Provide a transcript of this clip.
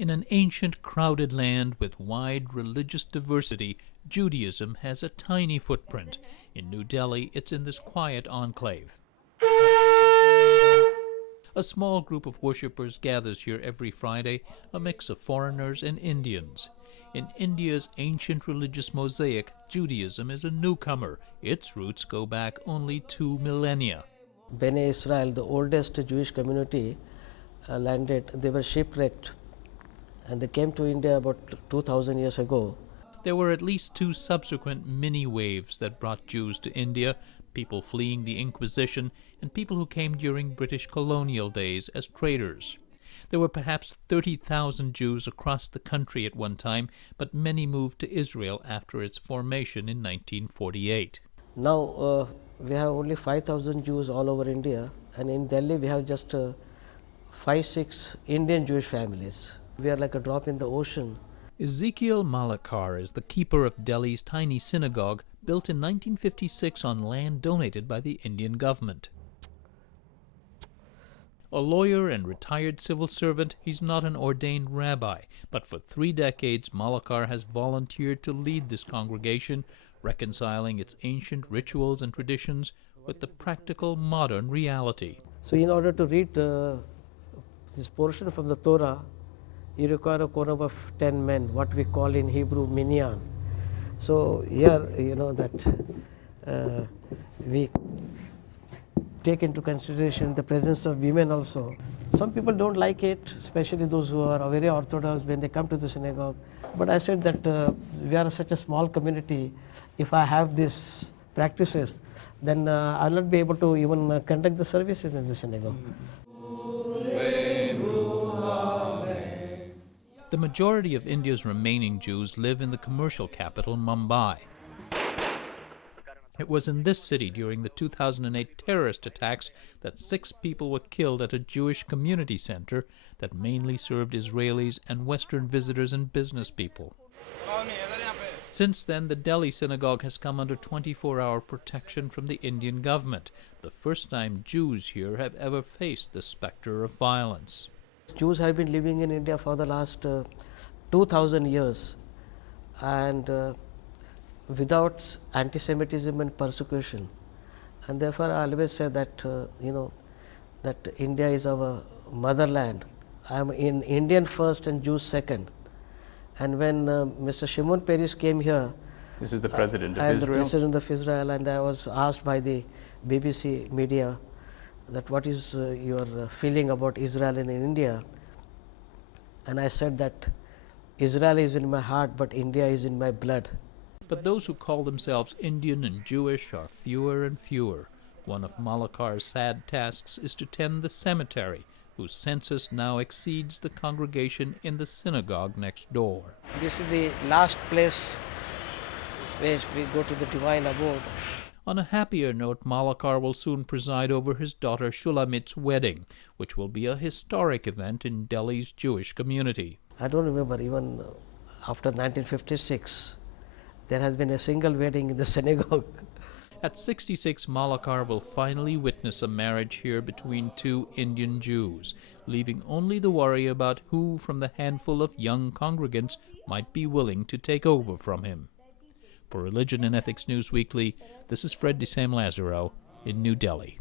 In an ancient, crowded land with wide religious diversity, Judaism has a tiny footprint. In New Delhi, it's in this quiet enclave. A small group of worshippers gathers here every Friday, a mix of foreigners and Indians. In India's ancient religious mosaic, Judaism is a newcomer. Its roots go back only 2 millennia. Bene Israel, the oldest Jewish community, landed. They were shipwrecked, and they came to India about 2,000 years ago. There were at least 2 subsequent mini-waves that brought Jews to India, people fleeing the Inquisition and people who came during British colonial days as traders. There were perhaps 30,000 Jews across the country at one time, but many moved to Israel after its formation in 1948. Now we have only 5,000 Jews all over India, and in Delhi we have just 5-6 Indian Jewish families. We are like a drop in the ocean. Ezekiel Malakar is the keeper of Delhi's tiny synagogue, built in 1956 on land donated by the Indian government. A lawyer and retired civil servant, he's not an ordained rabbi, but for 3 decades Malakar has volunteered to lead this congregation, reconciling its ancient rituals and traditions with the practical modern reality. So in order to read this portion from the Torah, you require a quorum of 10 men, what we call in Hebrew minyan. So here, you know that we take into consideration the presence of women also. Some people don't like it, especially those who are very orthodox when they come to the synagogue. But I said that we are such a small community. If I have these practices, then I'll not be able to even conduct the services in the synagogue. The majority of India's remaining Jews live in the commercial capital, Mumbai. It was in this city during the 2008 terrorist attacks that 6 people were killed at a Jewish community center that mainly served Israelis and Western visitors and business people. Since then, the Delhi synagogue has come under 24-hour protection from the Indian government, the first time Jews here have ever faced the specter of violence. Jews have been living in India for the last 2,000 years, and without anti-Semitism and persecution. And therefore, I always say that that India is our motherland. I am in Indian first and Jews second. And when Mr. Shimon Peres came here, this is the president of I am Israel. the president of Israel, and I was asked by the BBC media that what is your feeling about Israel and in India, and I said that Israel is in my heart, but India is in my blood. But those who call themselves Indian and Jewish are fewer and fewer. One of Malakar's sad tasks is to tend the cemetery, whose census now exceeds the congregation in the synagogue next door. This is the last place where we go to the divine abode. On a happier note, Malakar will soon preside over his daughter Shulamit's wedding, which will be a historic event in Delhi's Jewish community. I don't remember, even after 1956, there has been a single wedding in the synagogue. At 66, Malakar will finally witness a marriage here between 2 Indian Jews, leaving only the worry about who from the handful of young congregants might be willing to take over from him. For Religion and Ethics Newsweekly, this is Sam Lazaro in New Delhi.